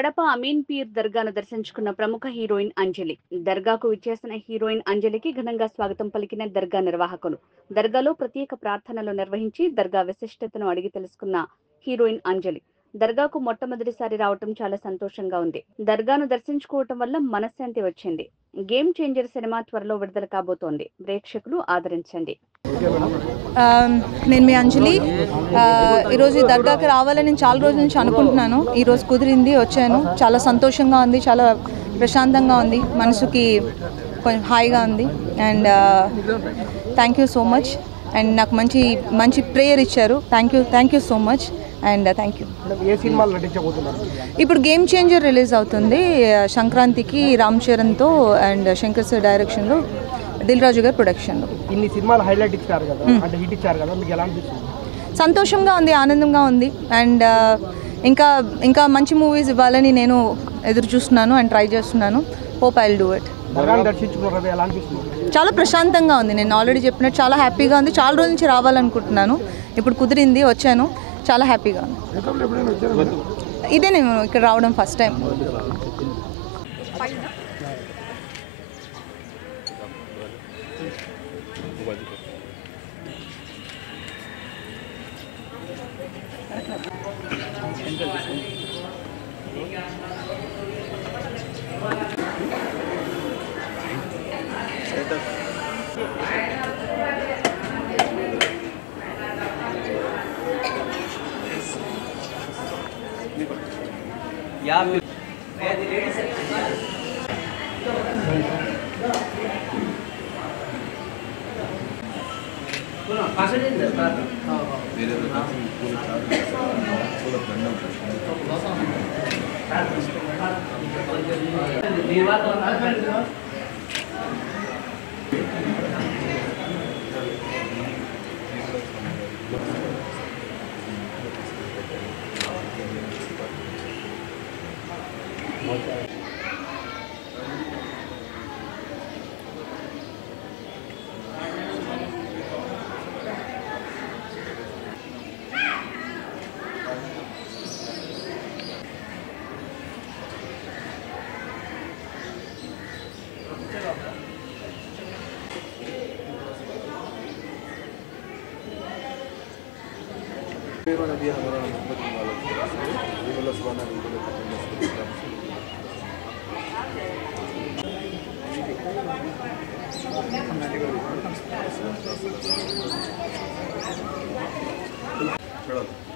Kadapa Amin peer దర్గాను దర్శించుకున్న ప్రముఖ heroine అంజలి. దర్గాకు విచ్చేసిన హీరోయిన్ అంజలికి ఘనంగా స్వాగతం పలికిన దర్గా నిర్వాహకులు. దర్గాలో ప్రత్యేక ప్రార్థనలు నిర్వహించి దర్గా విశిష్టతను అడిగి తెలుసుకున్న హీరోయిన్ అంజలి. దర్గాకు మొట్టమొదటిసారి రావటం చాలా సంతోషంగా ఉంది. దర్గాను దర్శించుకోవటం వల్ల మనశ్శాంతి వచ్చింది. గేమ్ చేంజర్ సినిమా త్వరలో విడుదల కాబోతోంది. ప్రేక్షకులు ఆదరించండి. నేను మీ అంజలి. ఈరోజు ఈ దర్గాకి రావాలని నేను చాలా రోజుల నుంచి అనుకుంటున్నాను. ఈరోజు కుదిరింది, వచ్చాను. చాలా సంతోషంగా ఉంది, చాలా ప్రశాంతంగా ఉంది, మనసుకి కొంచెం హాయిగా ఉంది. And thank you so much. And నాకు మంచి మంచి ప్రేయర్ ఇచ్చారు. Thank you so much. And thank you. ఇప్పుడు గేమ్ చేంజర్ రిలీజ్ అవుతుంది సంక్రాంతికి, రామ్ చరణ్తో అండ్ శంకర్ సార్ డైరెక్షన్లో, దిల్ రాజు గారి ప్రొడక్షన్లో. ఇన్ని సినిమాలు హైలైట్ ఇచ్చారు కదా, అంటే హిట్ ఇచ్చారు కదా, మీకు ఎలా అనిపిస్తుంది? సంతోషంగా ఉంది, ఆనందంగా ఉంది. అండ్ ఇంకా మంచి మూవీస్ ఇవ్వాలని నేను ఎదురు చూస్తున్నాను అండ్ ట్రై చేస్తున్నాను. Hope I will do it. చాలా ప్రశాంతంగా ఉంది. నేను ఆల్రెడీ చెప్పినట్టు చాలా హ్యాపీగా ఉంది. చాలా రోజుల నుంచి రావాలనుకుంటున్నాను. ఇప్పుడు కుదిరింది, వచ్చాను. చాలా హ్యాపీగా ఉంది. ఇదే నేను ఇక్కడ రావడం ఫస్ట్ టైం. चलो